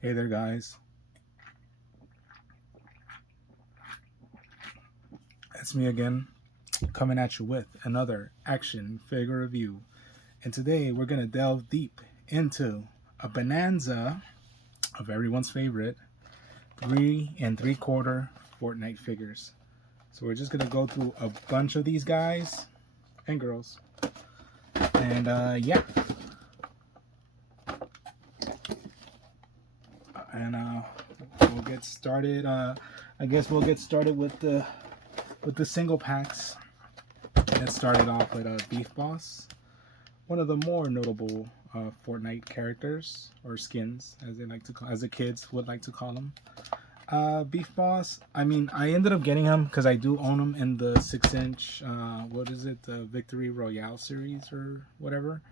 Hey there, guys. It's me again, coming at you with another action figure review. And today we're going to delve deep into a bonanza of everyone's favorite 3 3/4 Fortnite figures. So we're just going to go through a bunch of these guys and girls. And yeah. And we'll get started. I guess we'll get started with the single packs. It started off with a Beef Boss, one of the more notable Fortnite characters or skins, as they like to call, as the kids would like to call them. Beef Boss. I mean, I ended up getting him because I do own him in the 6-inch. What is it? The Victory Royale series or whatever.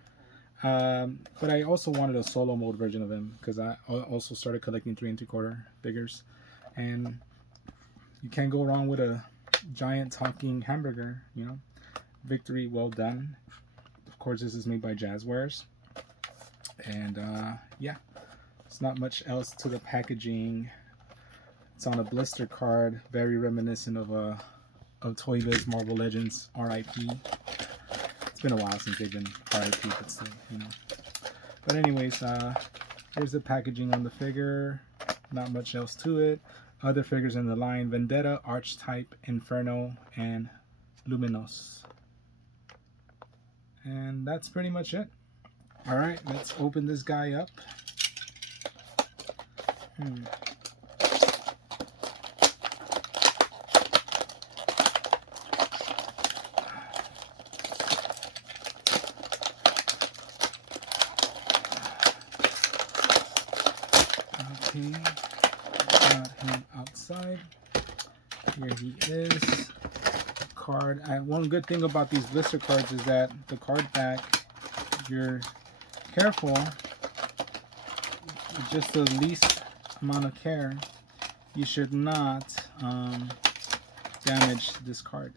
But I also wanted a solo mode version of him because I also started collecting 3 3/4 figures, and you can't go wrong with a giant talking hamburger, you know. Victory, well done. Of course, this is made by Jazzwares, and yeah, it's not much else to the packaging. It's on a blister card, very reminiscent of Toy Biz Marvel Legends R.I.P. It's been a while since they've been R.I.P., but still, you know. But anyways, here's the packaging on the figure. Not much else to it. Other figures in the line: Vendetta, Archetype, Inferno, and Luminos. And that's pretty much it. Alright, let's open this guy up. Okay, got him outside. Here he is. Card. One good thing about these blister cards is that the card back, if you're careful, with just the least amount of care, you should not damage this card.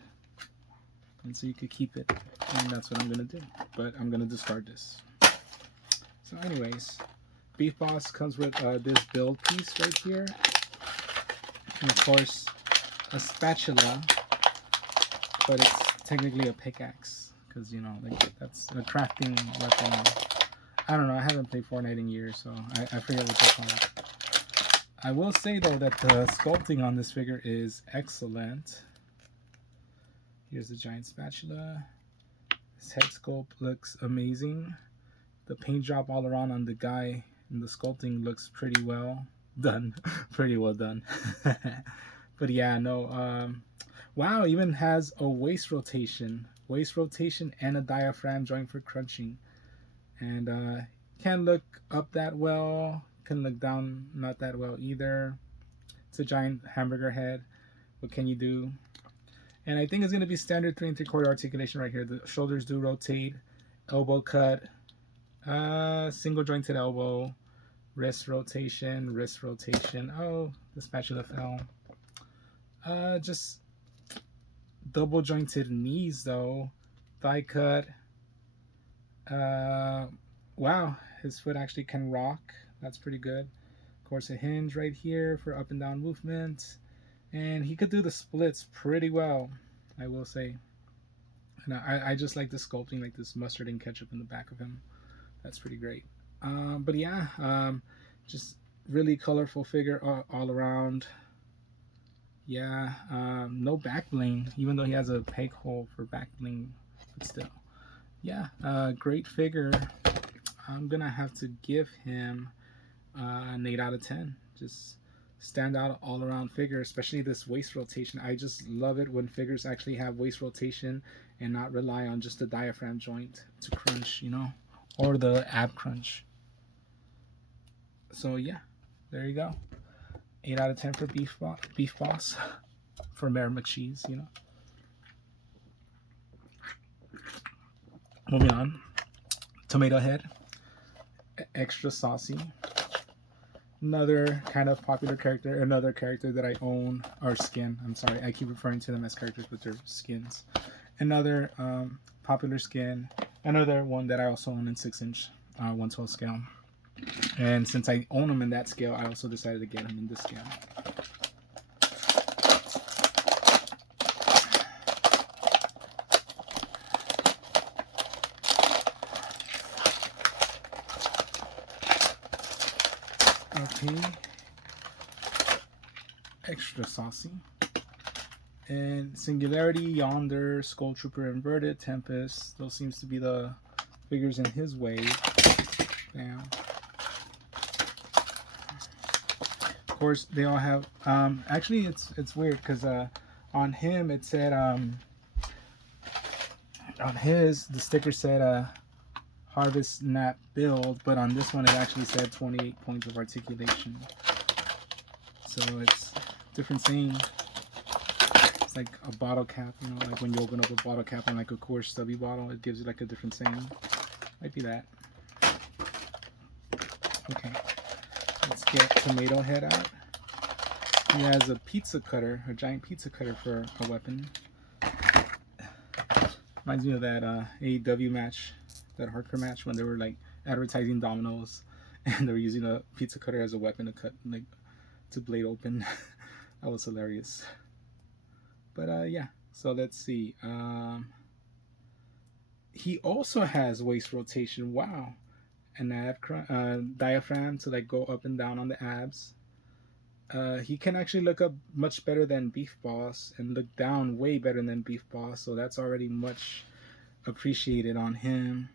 And so you could keep it, and that's what I'm going to do. But I'm going to discard this. So anyways, Beef Boss comes with this build piece right here. And of course, a spatula, but it's technically a pickaxe because, you know, like, that's a crafting weapon. I don't know, I haven't played Fortnite in years, so I forget what they're called. I will say though that the sculpting on this figure is excellent. Here's the giant spatula. His head sculpt looks amazing. The paint job all around on the guy and the sculpting looks pretty well done. Pretty well done. But yeah, no, wow, even has a waist rotation and a diaphragm joint for crunching. And can't look up that well, can look down not that well either. It's a giant hamburger head. What can you do? And I think it's going to be standard 3 3/4 articulation right here. The shoulders do rotate, elbow cut, single jointed elbow, wrist rotation. Oh, the spatula fell. Just double jointed knees though, thigh cut. Wow, his foot actually can rock. That's pretty good. Of course, a hinge right here for up and down movement, and he could do the splits pretty well, I will say. And I just like the sculpting, like this mustard and ketchup in the back of him. That's pretty great. But yeah, just really colorful figure all around. Yeah, no back bling, even though he has a peg hole for back bling, but still. Yeah, great figure. I'm gonna have to give him an 8 out of 10. Just stand out all around figure, especially this waist rotation. I just love it when figures actually have waist rotation and not rely on just the diaphragm joint to crunch, you know, or the ab crunch. So yeah, there you go. 8 out of 10 for Beef Boss for Mayor McCheese, you know. Moving on. Tomatohead, extra saucy. Another kind of popular character, another character that I own, or skin. I'm sorry, I keep referring to them as characters, but they're skins. Another popular skin. Another one that I also own in 6-inch, 1/12 scale. And since I own them in that scale, I also decided to get them in this scale. Okay. Extra saucy. And Singularity, Yonder, Skull Trooper Inverted, Tempest. Those seems to be the figures in his wave. Bam. Of course, they all have. Actually, it's weird because on him it said on his the sticker said Harvest Nap Build, but on this one it actually said 28 points of articulation. So it's different saying. It's like a bottle cap, you know, like when you open up a bottle cap on like a Coors stubby bottle, it gives you like a different saying. Might be that. Okay, let's get Tomatohead out. He has a pizza cutter, a giant pizza cutter for a weapon. Reminds me of that AEW match, that hardcore match when they were like advertising Domino's and they were using a pizza cutter as a weapon to cut, like, to blade open. That was hilarious. But yeah, so let's see. He also has waist rotation. Wow. And diaphragm to like go up and down on the abs. He can actually look up much better than Beef Boss and look down way better than Beef Boss, so that's already much appreciated on him.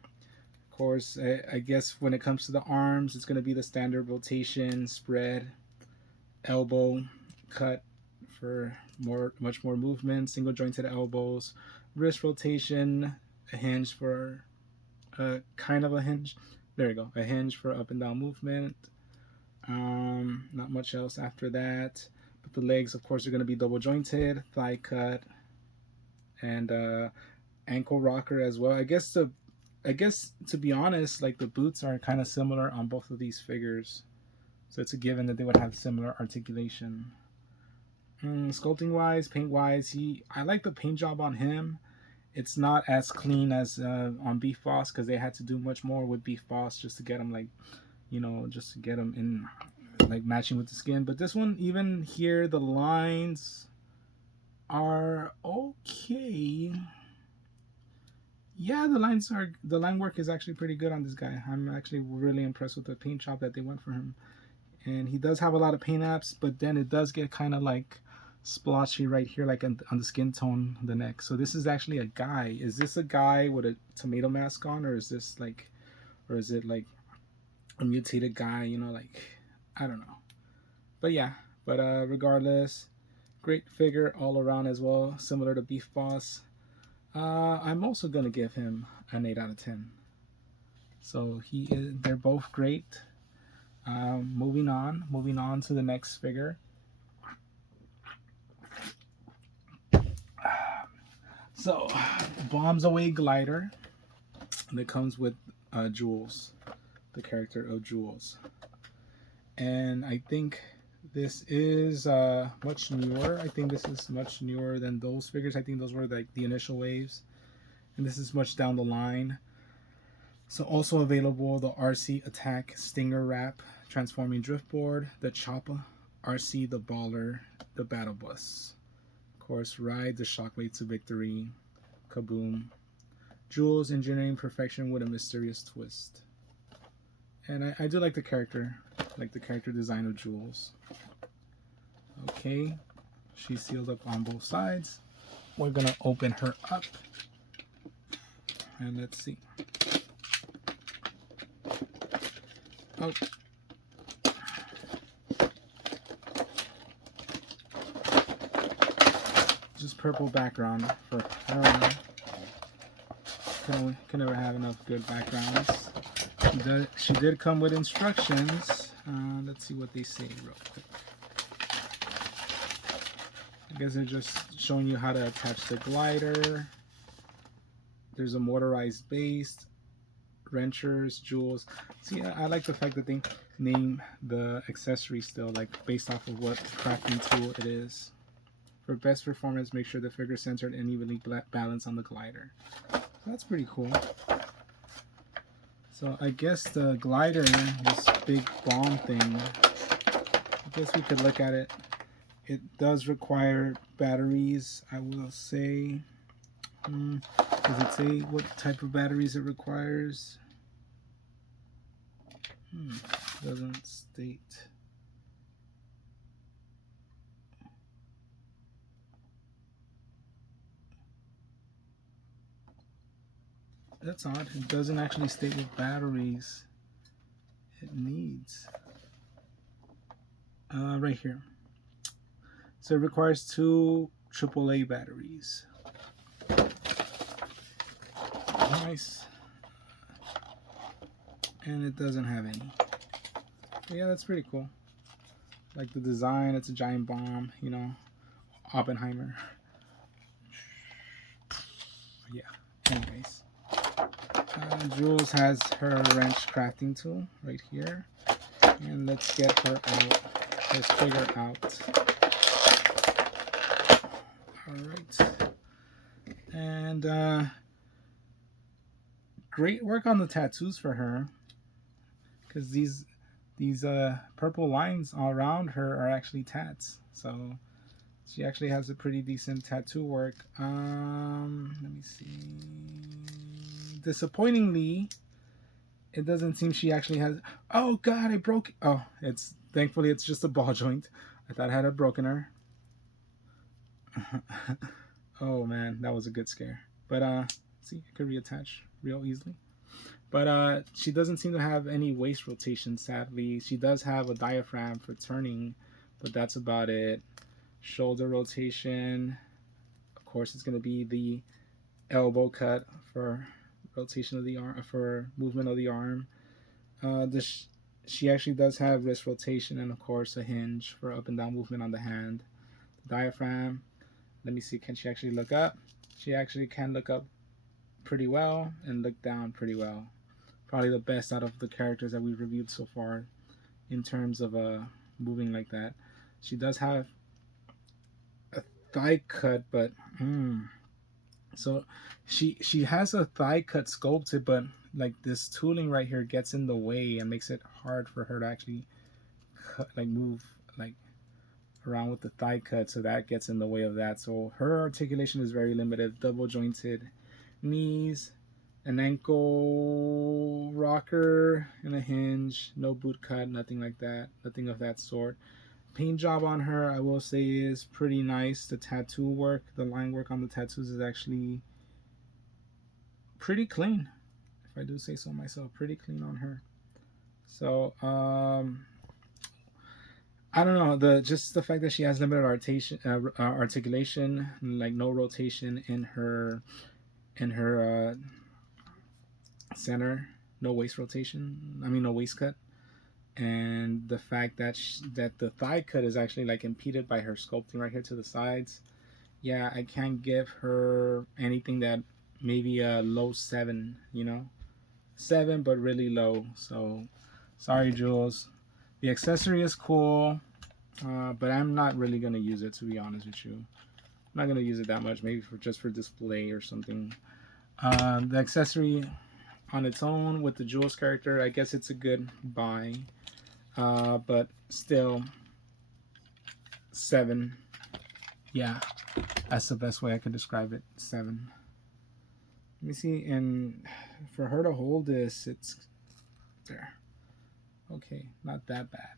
Of course, I guess when it comes to the arms, it's going to be the standard rotation, spread, elbow, cut for much more movement, single jointed elbows, wrist rotation, a hinge for kind of a hinge. There you go, a hinge for up and down movement. Not much else after that. But the legs, of course, are going to be double jointed, thigh cut, and ankle rocker as well. I guess to be honest, like the boots are kind of similar on both of these figures, so it's a given that they would have similar articulation. Sculpting wise, paint wise, I like the paint job on him. It's not as clean as on Beef Boss because they had to do much more with Beef Boss just to get him like, you know, just to get him in like matching with the skin. But this one, even here, the lines are okay. Yeah, the line work is actually pretty good on this guy. I'm actually really impressed with the paint job that they went for him. And he does have a lot of paint apps, but then it does get kind of like splotchy right here, like on the skin tone, the neck. So this is actually a guy. Is this a guy with a tomato mask on, or is this like, or is it like a mutated guy? You know, like, I don't know. But yeah, but regardless, great figure all around as well, similar to Beef Boss. I'm also gonna give him an 8 out of 10. So they're both great. Moving on to the next figure. So, Bombs Away Glider that comes with Jules, the character of Jules. And I think this is much newer. I think this is much newer than those figures. I think those were like the initial waves. And this is much down the line. So also available the RC Attack Stinger Wrap Transforming Driftboard, the Choppa, RC the Baller, the Battle Bus. Of course, Ride the Shockwave to Victory, Kaboom. Jules Engineering Perfection with a Mysterious Twist. And I do like the character design of Jules. Okay, she's sealed up on both sides. We're gonna open her up. And let's see. Oh. Just purple background for her. Can never have enough good backgrounds. She did come with instructions. Let's see what they say real quick. I guess they're just showing you how to attach the glider. There's a motorized base, wrenchers, jewels. See, I like the fact that they name the accessory still, like based off of what crafting tool it is. For best performance, make sure the figure is centered and evenly balanced on the glider. That's pretty cool. So I guess the glider, this big bomb thing, I guess we could look at it. It does require batteries, I will say. Does it say what type of batteries it requires? Doesn't state. That's odd. It doesn't actually state what batteries it needs. Right here. So it requires 2 AAA batteries. Nice. And it doesn't have any. But yeah, that's pretty cool. Like the design, it's a giant bomb, you know, Oppenheimer. Yeah, anyways. Jules has her wrench crafting tool right here. And let's get her out, let's figure out. Alright. And great work on the tattoos for her. Because these purple lines all around her are actually tats. So she actually has a pretty decent tattoo work. Let me see. Disappointingly, it doesn't seem she actually has. Oh God, I broke. Oh, thankfully it's just a ball joint. I thought I had broken her. Oh man, that was a good scare. But see, I could reattach real easily. But she doesn't seem to have any waist rotation, sadly. She does have a diaphragm for turning, but that's about it. Shoulder rotation, of course, it's going to be the elbow cut for rotation of the arm, for movement of the arm. She actually does have wrist rotation and, of course, a hinge for up and down movement on the hand. The diaphragm, let me see, can she actually look up? She actually can look up pretty well and look down pretty well. Probably the best out of the characters that we've reviewed so far in terms of moving like that. She does have a thigh cut, but so she has a thigh cut sculpted, but like this tooling right here gets in the way and makes it hard for her to actually move like around with the thigh cut, so that gets in the way of that. So her articulation is very limited. Double jointed knees, an ankle rocker, and a hinge. No boot cut, nothing like that, nothing of that sort. Paint job on her, I will say, is pretty nice. The tattoo work, the line work on the tattoos is actually pretty clean, if I do say so myself. Pretty clean on her. So I don't know, just the fact that she has limited articulation, like no rotation in her center, no waist rotation. I mean, no waist cut, and the fact that that the thigh cut is actually like impeded by her sculpting right here to the sides. Yeah, I can't give her anything that maybe a low 7, you know, 7, but really low. So sorry, Jules. The accessory is cool, but I'm not really gonna use it, to be honest with you. I'm not gonna use it that much. Maybe just for display or something. The accessory on its own with the Jules character, I guess it's a good buy, but still 7. Yeah, that's the best way I could describe it. 7. Let me see, and for her to hold this, it's there. Okay, not that bad.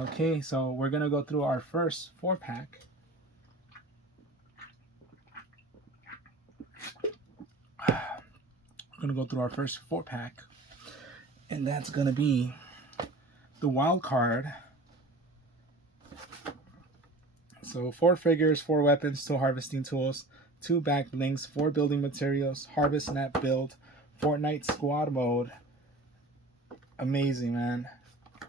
Okay, so we're gonna go through our first 4-pack. We're gonna go through our first 4-pack, and that's gonna be the wild card. So 4 figures, 4 weapons, 2 harvesting tools, 2 back blinks, 4 building materials, harvest snap build, Fortnite squad mode. Amazing, man.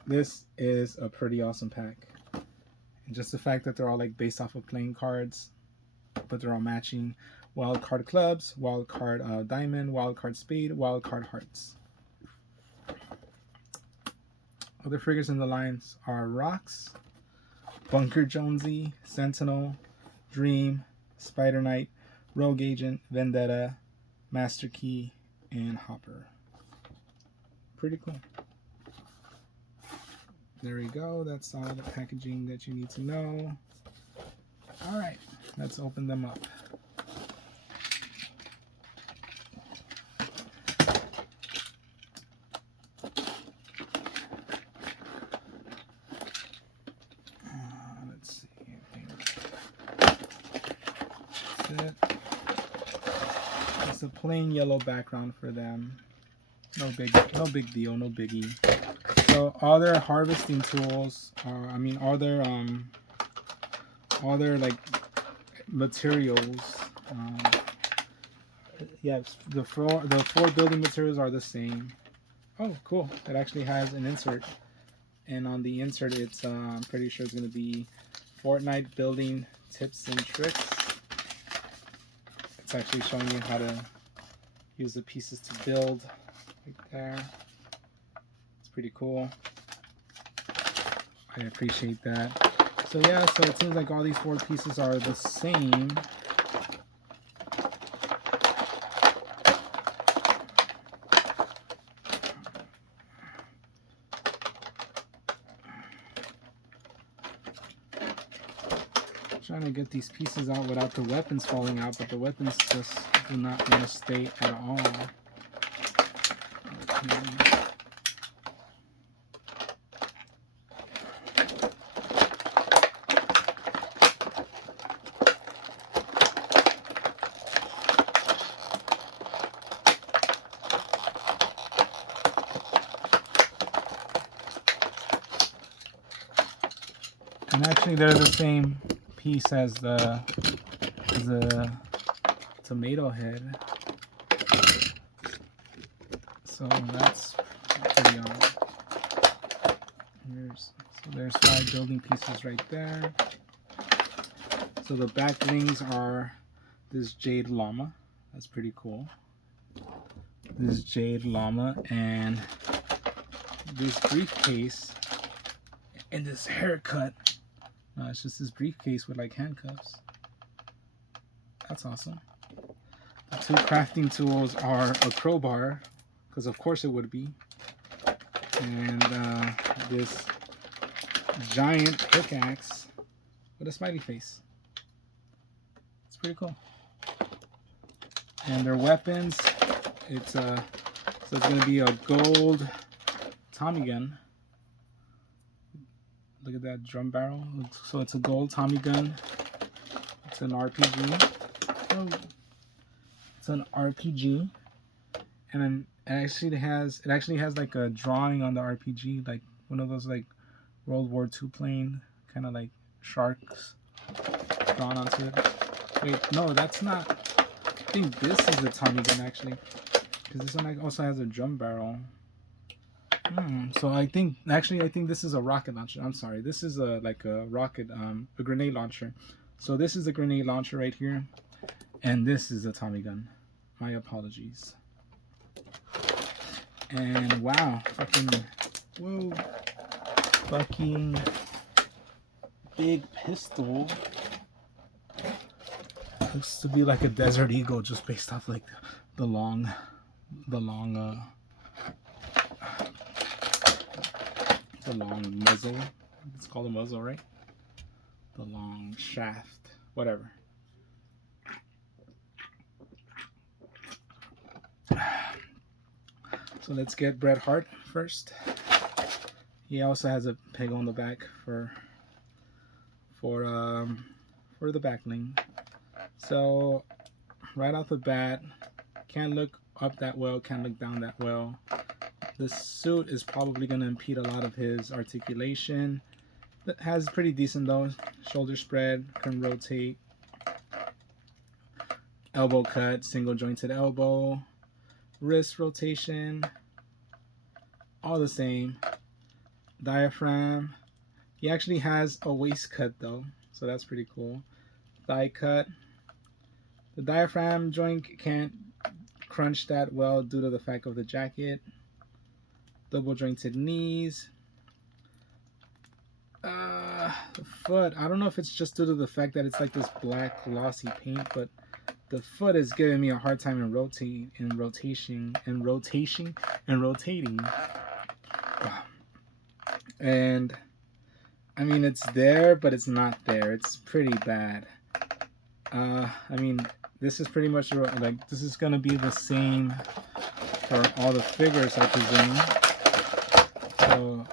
This is a pretty awesome pack. And just the fact that they're all like based off of playing cards, but they're all matching. Wild card clubs, wild card diamond, wild card spade, wild card hearts. Other figures in the lines are Rocks, Bunker Jonesy, Sentinel, Dream, Spider Knight, Rogue Agent, Vendetta, Master Key, and hopper. Pretty cool. There we go. That's all the packaging that you need to know. All right, let's open them up. Let's see. That's it. It's a plain yellow background for them. No big deal, no biggie. So all their harvesting tools are, I mean, all their like materials. Yes, the four building materials are the same. Oh, cool! It actually has an insert, and on the insert, it's I'm pretty sure it's going to be Fortnite building tips and tricks. It's actually showing you how to use the pieces to build. Right there. It's pretty cool. I appreciate that. So yeah, so it seems like all these 4 pieces are the same. Trying to get these pieces out without the weapons falling out, but the weapons just do not want to stay at all. And actually they're the same piece as the Tomatohead. So that's pretty odd. There's 5 building pieces right there. So the backlings are this Jade Llama. That's pretty cool. This Jade Llama and this briefcase and this haircut. No, it's just this briefcase with like handcuffs. That's awesome. The 2 crafting tools are a crowbar, because of course it would be, and this giant pickaxe with a smiley face. It's pretty cool. And their weapons, so it's going to be a gold Tommy gun. Look at that drum barrel. So it's a gold Tommy gun. It's an RPG. Oh, it's an RPG, and then it actually has like a drawing on the RPG, like one of those like World War II plane, kind of like sharks drawn onto it. Wait, no, that's not. I think this is the Tommy gun actually, because this one also has a drum barrel. So I think this is a rocket launcher. I'm sorry, this is like a rocket, a grenade launcher. So this is the grenade launcher right here, and this is a Tommy gun. My apologies. And wow, fucking big pistol. Looks to be like a Desert Eagle, just based off like the long muzzle. It's called a muzzle, right? The long shaft, whatever. So let's get Bret Hart first. He also has a peg on the back for the backling. So right off the bat, can't look up that well, can't look down that well. The suit is probably going to impede a lot of his articulation. It has pretty decent though. Shoulder spread, can rotate. Elbow cut, single jointed elbow. Wrist rotation. All the same. Diaphragm. He actually has a waist cut though, so that's pretty cool. Thigh cut. The diaphragm joint can't crunch that well due to the fact of the jacket. Double jointed knees. The foot, I don't know if it's just due to the fact that it's like this black glossy paint, but the foot is giving me a hard time in rotating. And I mean, it's there, but it's not there. It's pretty bad. I mean, this is pretty much like, this is gonna be the same for all the figures, I presume. So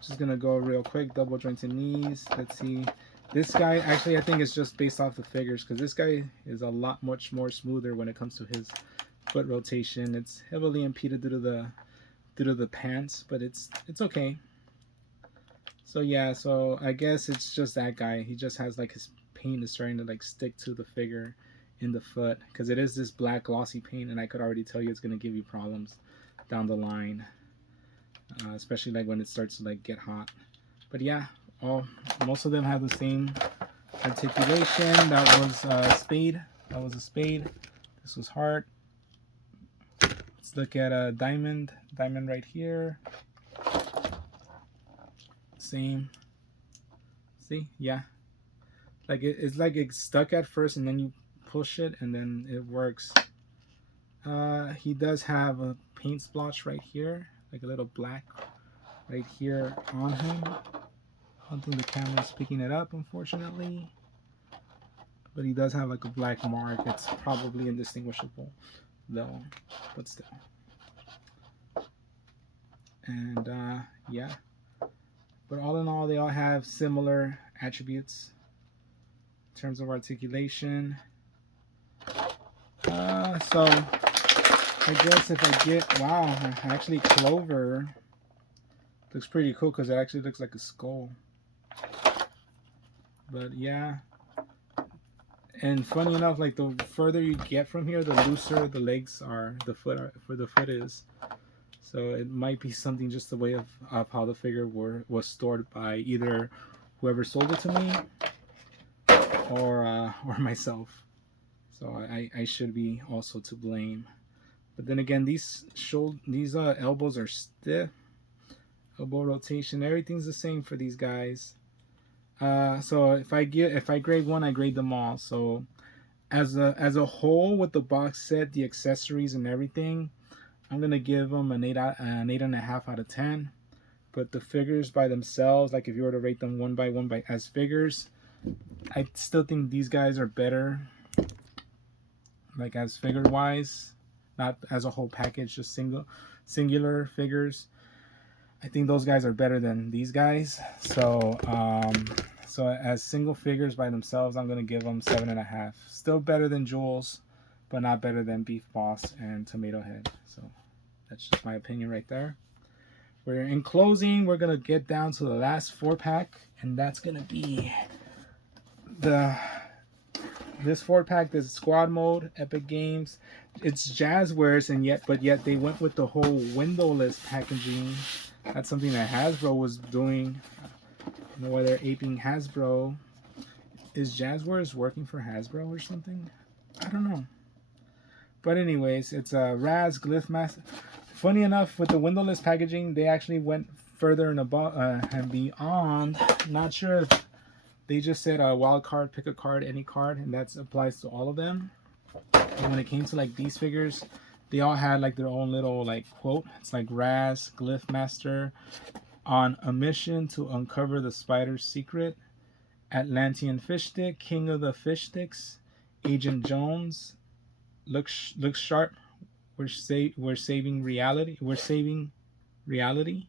just gonna go real quick. Double jointed knees. Let's see. This guy, actually, I think it's just based off the figures, because this guy is a lot much more smoother when it comes to his foot rotation. It's heavily impeded due to the pants, but it's okay. So yeah, so I guess it's just that guy. He just has like his paint is starting to like stick to the figure in the foot, because it is this black glossy paint, and I could already tell you it's gonna give you problems down the line, especially like when it starts to like get hot. But yeah, most of them have the same articulation. That was spade. That was a spade. This was heart. Let's look at a diamond. Diamond right here. Same. See? Yeah. Like it's like it's stuck at first, and then you push it, and then it works. He does have a paint splotch right here, like a little black right here on him. I don't think the camera's picking it up, unfortunately. But he does have like a black mark. It's probably indistinguishable, though. But still. And yeah. But all in all, they all have similar attributes in terms of articulation. So I guess if I get, wow, actually Clover looks pretty cool, because it actually looks like a skull. But yeah, and funny enough, like the further you get from here, the looser the legs are, the foot is. So it might be something just the way of how the figure was stored by either whoever sold it to me or myself. So I should be also to blame. But then again, these elbows are stiff. Elbow rotation, everything's the same for these guys. So if I grade one, I grade them all. So as a whole, with the box set, the accessories and everything, I'm gonna give them an 8.5 out of 10. But the figures by themselves, like if you were to rate them one by one as figures, I still think these guys are better. Like as figure wise, not as a whole package, just singular figures. I think those guys are better than these guys. So so as single figures by themselves, I'm gonna give them 7.5. Still better than Jules, but not better than Beef Boss and Tomatohead. So that's just my opinion right there. In closing, we're gonna get down to the last 4-pack, and that's gonna be this 4-pack. This squad mode, Epic Games. It's Jazzwares, but yet they went with the whole windowless packaging. That's something that Hasbro was doing. I don't know why they're aping Hasbro. Is Jazzwares working for Hasbro or something? I don't know. But anyways, it's a Raz Glyph Master. Funny enough, with the windowless packaging, they actually went further and above and beyond. Not sure if they just said a wild card, pick a card, any card, and that applies to all of them. And when it came to like these figures, they all had like their own little like quote. It's like Raz Glyph Master on a mission to uncover the spider's secret. Atlantean Fishstick, King of the Fishsticks, Agent Jones, look sharp. We're saving reality. We're saving reality.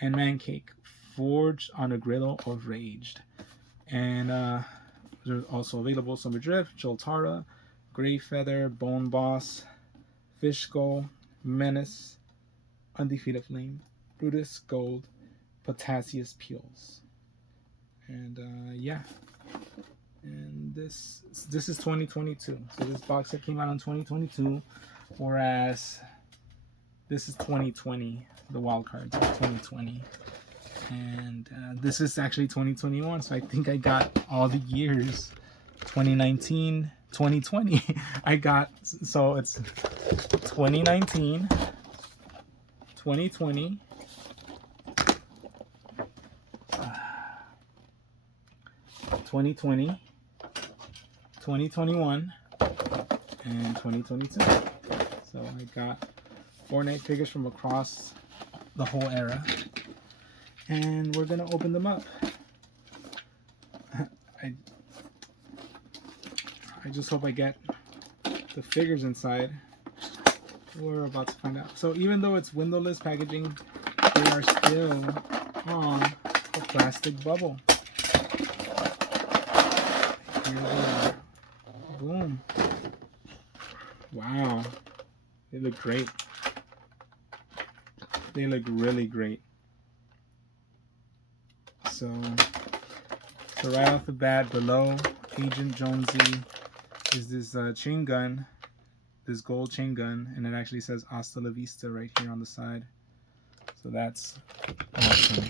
And Mancake, forged on a griddle of raged. And they're also available Summer Drift, Joltara, Grey Feather, Bone Boss, Fish Skull, Menace, Undefeated Flame, Brutus Gold, Potassius Peels. And yeah. And this is 2022. So this box set came out in 2022, whereas this is 2020. The wild cards are 2020, and this is actually 2021. So I think I got all the years, 2019, 2020. I got, so it's 2019, 2020. 2020, 2021 and 2022. So I got Fortnite figures from across the whole era, and we're gonna open them up. I just hope I get the figures inside. We're about to find out. So even though it's windowless packaging, they are still on a plastic bubble. Here they are. Boom. Wow. They look great. They look really great. So right off the bat, below Agent Jonesy is this chain gun, this gold chain gun, and it actually says Hasta la Vista right here on the side. So that's awesome.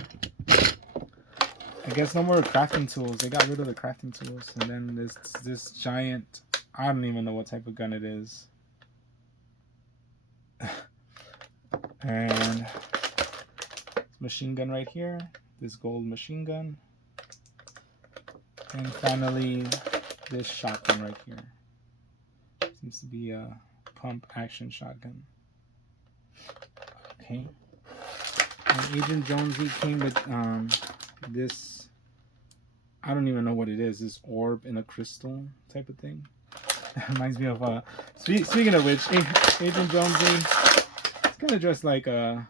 I guess no more crafting tools. They got rid of the crafting tools. And then this giant, I don't even know what type of gun it is. And machine gun right here. This gold machine gun. And finally, this shotgun right here. Seems to be a pump action shotgun. Okay. And Agent Jonesy came with this, I don't even know what it is, this orb in a crystal type of thing. Reminds me of, speaking of which, Agent Jonesy is kind of dressed like a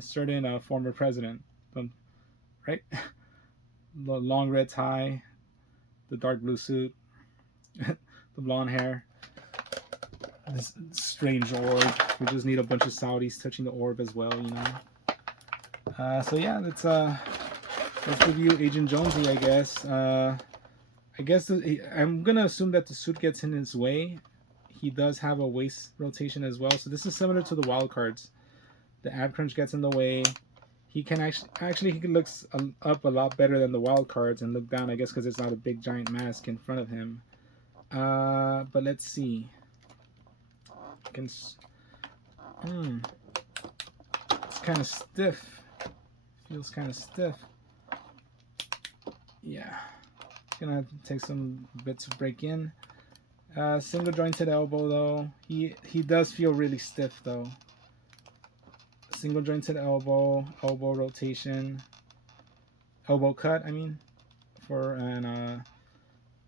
certain former president, right? The long red tie, the dark blue suit, the blonde hair, this strange orb. We just need a bunch of Saudis touching the orb as well, you know. So yeah, let's review Agent Jonesy, I guess. I guess I'm gonna assume that the suit gets in his way. He does have a waist rotation as well, so this is similar to the wild cards. The ab crunch gets in the way. He can actually he looks up a lot better than the wild cards and look down, I guess, because it's not a big giant mask in front of him. But let's see. It's kind of stiff. Feels kind of stiff. Yeah, gonna take some bits to break in. Single jointed elbow though. He does feel really stiff though. Single jointed elbow, elbow rotation, elbow cut. I mean, and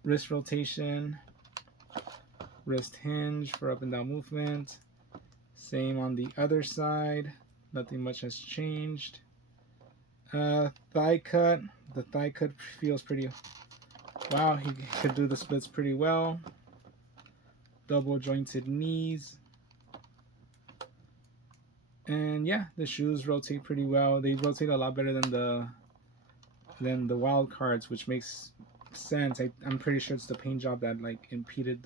wrist rotation, wrist hinge for up and down movement. Same on the other side. Nothing much has changed. Thigh cut. The thigh cut feels pretty. Wow, he could do the splits pretty well. Double jointed knees. And yeah, the shoes rotate pretty well. They rotate a lot better than the wild cards, which makes sense. I'm pretty sure it's the paint job that like impeded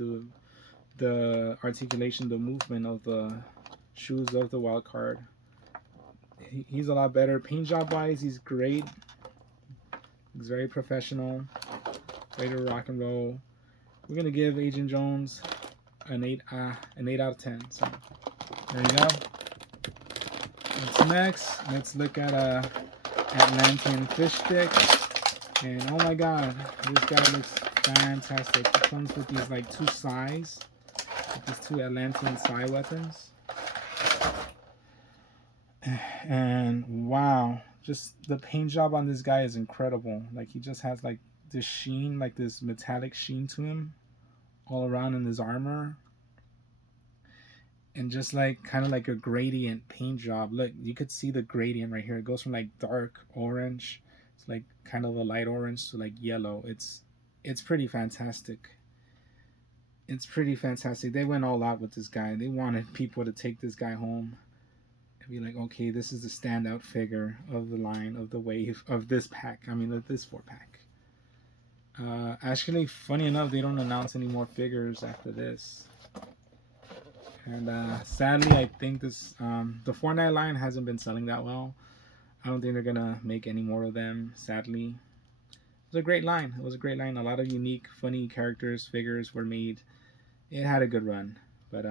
the articulation, the movement of the shoes of the wild card. He's a lot better paint job wise. He's great. He's very professional. Ready to rock and roll. We're gonna give Agent Jones an 8 out of 10. So there you go. What's next? Let's look at Atlantean Fishstick. And oh my god, this guy looks fantastic. It comes with these like two sais, these two Atlantean sai weapons. And wow, just the paint job on this guy is incredible. Like he just has like this sheen, like this metallic sheen to him all around in his armor. And just like kind of like a gradient paint job. Look, you could see the gradient right here. It goes from like dark orange, it's like kind of a light orange, to like yellow. It's pretty fantastic. It's pretty fantastic. They went all out with this guy. They wanted people to take this guy home and be like, okay, this is the standout figure of the line, of the wave, of this pack. I mean, of this 4-pack. Actually, funny enough, they don't announce any more figures after this. And sadly, I think this the Fortnite line hasn't been selling that well. I don't think they're gonna make any more of them, sadly. It was a great line. It was a great line. A lot of unique, funny characters, figures were made. It had a good run. But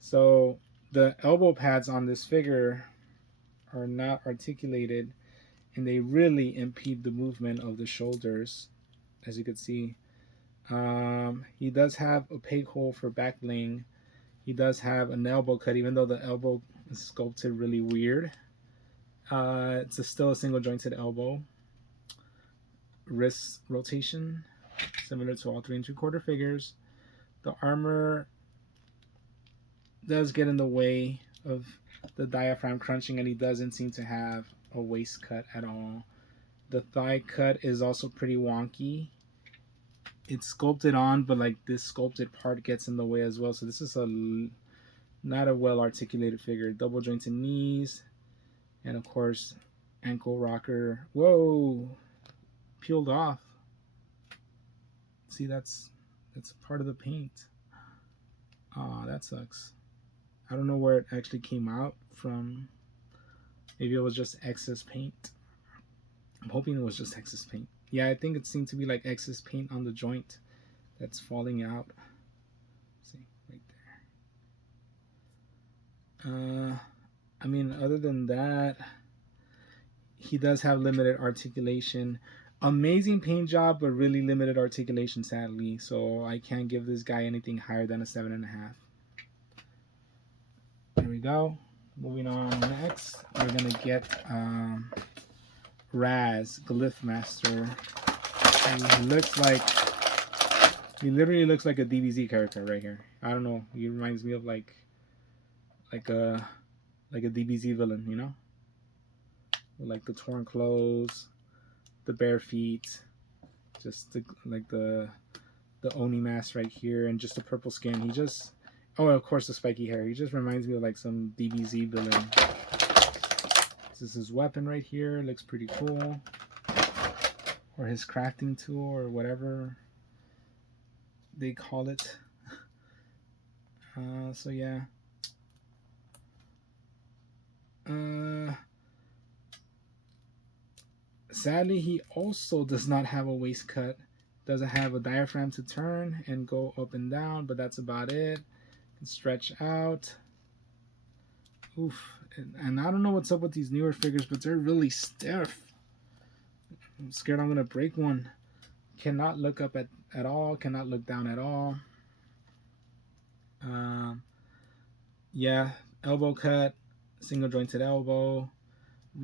so the elbow pads on this figure are not articulated, and they really impede the movement of the shoulders. As you can see, He does have a peg hole for back bling. He does have an elbow cut, even though the elbow is sculpted really weird. It's still a single jointed elbow. Wrist rotation, similar to all 3 3/4 figures. The armor does get in the way of the diaphragm crunching, and he doesn't seem to have a waist cut at all. The thigh cut is also pretty wonky. It's sculpted on, but like this sculpted part gets in the way as well. So this is not a well articulated figure. Double jointed knees, and of course, ankle rocker. Whoa, peeled off. See, that's part of the paint. Oh, that sucks. I don't know where it actually came out from. Maybe it was just excess paint. I'm hoping it was just excess paint. Yeah, I think it seemed to be like excess paint on the joint that's falling out. See, right there. I mean, other than that, he does have limited articulation. Amazing paint job, but really limited articulation, sadly. So I can't give this guy anything higher than a 7.5. There we go. Moving on next, we're gonna get Raz, Glyph Master. He literally looks like a DBZ character right here. I don't know. He reminds me of like a DBZ villain, you know, with like the torn clothes, the bare feet, just the Oni mask right here, and just the purple skin. He just, oh, of course the spiky hair. He just reminds me of like some DBZ villain. This is his weapon right here. Looks pretty cool. Or his crafting tool, or whatever they call it. So yeah. Sadly, he also does not have a waist cut. Doesn't have a diaphragm to turn and go up and down, but that's about it. Can stretch out. Oof. And I don't know what's up with these newer figures, but they're really stiff. I'm scared I'm gonna break one. Cannot look up at all. Cannot look down at all. Yeah, elbow cut, single jointed elbow.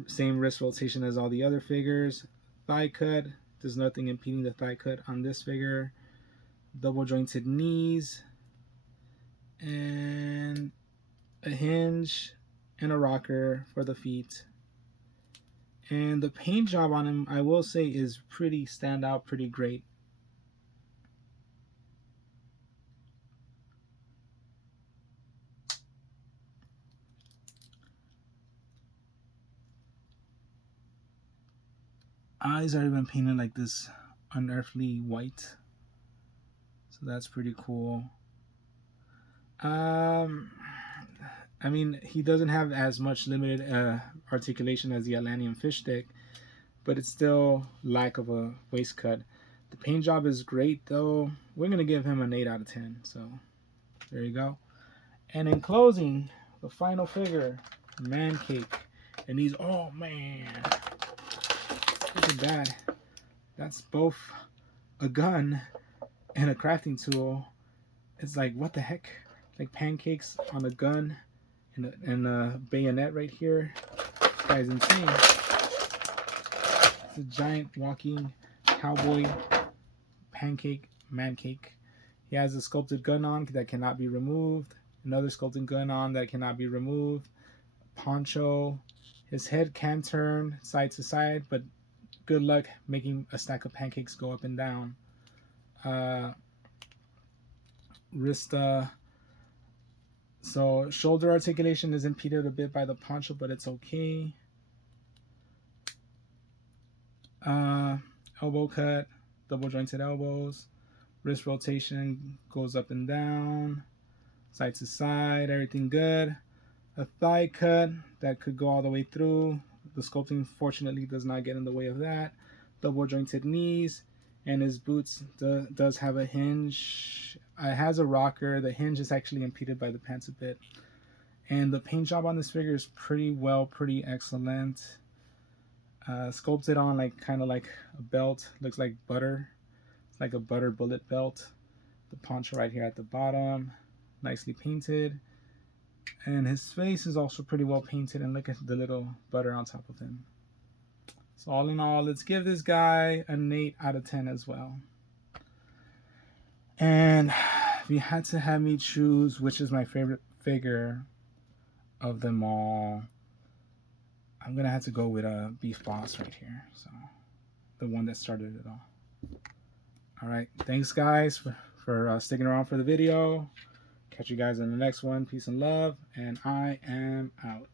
Same wrist rotation as all the other figures. Thigh cut. There's nothing impeding the thigh cut on this figure. Double jointed knees. And a hinge and a rocker for the feet. And the paint job on him, I will say, is pretty standout, pretty great. Eyes are even painted like this unearthly white. So that's pretty cool. I mean, he doesn't have as much limited articulation as the Atlantean Fishstick, but it's still lack of a waist cut. The paint job is great, though. We're going to give him an 8 out of 10. So there you go. And in closing, the final figure, Mancake. And he's, oh man, look at that. That's both a gun and a crafting tool. It's like, what the heck? Like pancakes on a gun and a bayonet right here. This guy's insane. It's a giant walking cowboy pancake, Mancake. He has a sculpted gun on that cannot be removed. Another sculpted gun on that cannot be removed. Poncho. His head can turn side to side, but good luck making a stack of pancakes go up and down. Wrist, so shoulder articulation is impeded a bit by the poncho, but it's okay. Elbow cut, double jointed elbows. Wrist rotation goes up and down, side to side, everything good. A thigh cut that could go all the way through. The sculpting fortunately does not get in the way of that. Double jointed knees, and his boots does have a hinge. It has a rocker. The hinge is actually impeded by the pants a bit. And the paint job on this figure is pretty excellent. Sculpted on like kind of like a belt. Looks like butter. like a butter bullet belt. The poncho right here at the bottom, nicely painted. And his face is also pretty well painted, and look at the little butter on top of him. So all in all, let's give this guy an 8 out of 10 as well. And if you had to have me choose which is my favorite figure of them all, I'm gonna have to go with Beef Boss right here. So the one that started it all. All right, thanks guys for sticking around for the video. Catch you guys in the next one. Peace and love, and I am out.